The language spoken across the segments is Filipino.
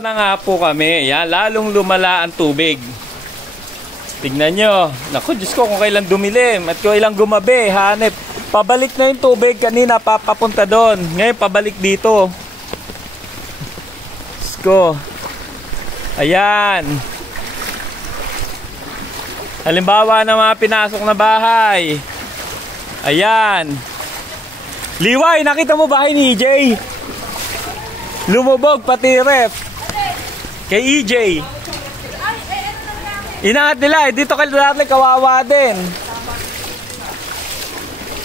Na nga po kami, yan, lalong lumala ang tubig. Tignan nyo. Naku, Diyos ko, kung kailan dumilim at kung kailan gumabi, hanep. Pabalik na yung tubig kanina, papunta doon. Ngayon, pabalik dito. Diyos ko. Ayan. Halimbawa ng mga pinasok na bahay. Ayan. Liway, nakita mo bahay ni EJ? Lumubog, pati ref. Kay EJ. Inaat nila, dito kay Darling kawawa din.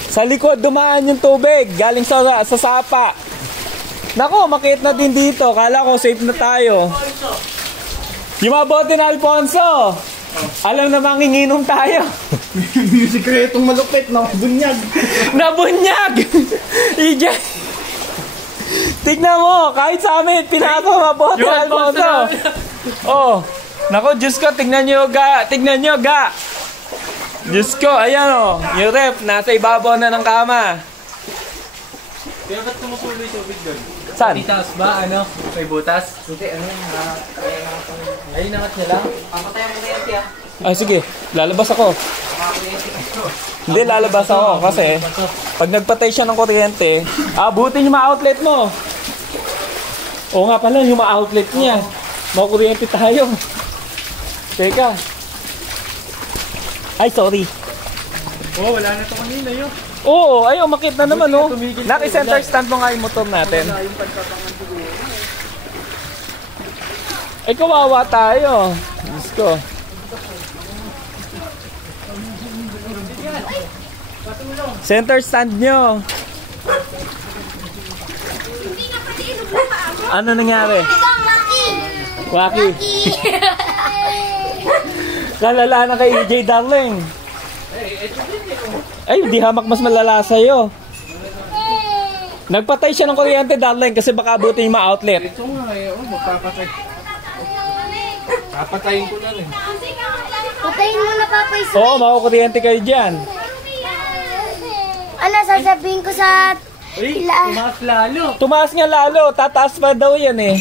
Sa likod dumaan yung tubig, galing sa sapa. Nako, makit na din dito. Kala ko safe na tayo. Yung mga bote na Alfonso. Alam na manginginom tayo. Yung sikretong malupit, nabunyag. Nabunyag! EJ. Tignan mo, kahit sa amin, pinako mabote na Alfonso. Oh, nako, Diyos ko, tignan nyo ga. Tignan nyo ga. Diyos ko, ayan oh. Yung ref, nasa ibabaw na ng kama. Kaya ba't tumutuloy tubig doon? Saan? Titas ba? Ano? May butas? Hindi, ano yung ngayon nakat niya lang? Papatayan mo na yan siya. Ay, sige. Lalabas ako. Hindi, lalabas ako kasi pag nagpatay siya ng kuryente, abutin yung mga outlet mo. Oo nga pala, yung mga outlet niya. Mga kuryente tayo. Teka. Ay, sorry. Oh, wala na ito kanina yun. Oo, ay, umakit na naman, oh. Naki-center stand mo nga yung motor natin. Ay, kawawa tayo. Diyos ko. Center stand nyo. Ano nangyari? Waki. Kalala na kay EJ Darling. Ay, di hamak mas malala sa'yo. Nagpatay siya ng kuryente, Darling, kasi baka abutin yung mga outlet. Ito nga eh, magpapatay. Papatayin ko na rin. Patayin mo na, Papa Ismael. Oo, makukuryente kayo dyan. Ano, sasabihin ko sa... Tumaas lalo. Tumaas nga lalo, tataas pa daw yan eh.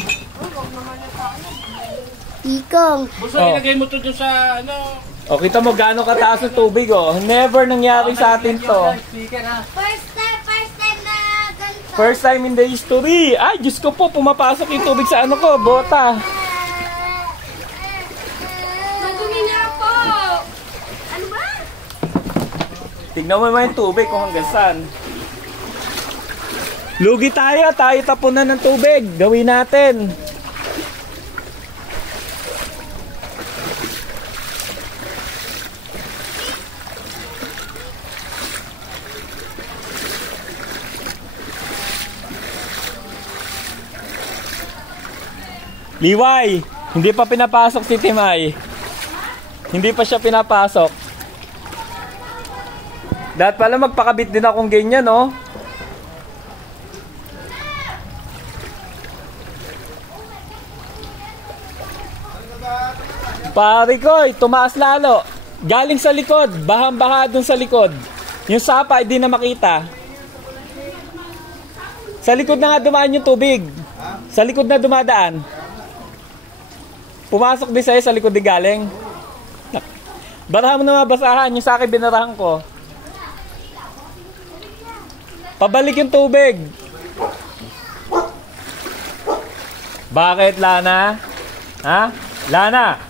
Ikong. Gusto ilagay mo to doon sa ano? O, kita mo gaano kataas ang tubig, oh. Never nangyari sa atin to. First time na ganito. First time in the history. Ay, Diyos ko po, pumapasok yung tubig sa ano ko, bota. Madumi na po. Ano ba? Tignan mo naman yung tubig kung hanggang saan. Lugi tayo tapunan ng tubig. Gawin natin. Liway, hindi pa pinapasok si Timay. Hindi pa siya pinapasok. Dapat pala magpakabit din akong ganyan, no? Pare ko, tumaas lalo. Galing sa likod, bahang-baha dun sa likod. Yung sapa, hindi na makita. Sa likod na nga dumaan yung tubig. Sa likod na dumadaan. Pumasok din sa'yo, sa likod din galing. Barahan mo na mabasahan, yung sa akin binarahan ko. Pabalik yung tubig. Bakit, Lana? Ha? Lana?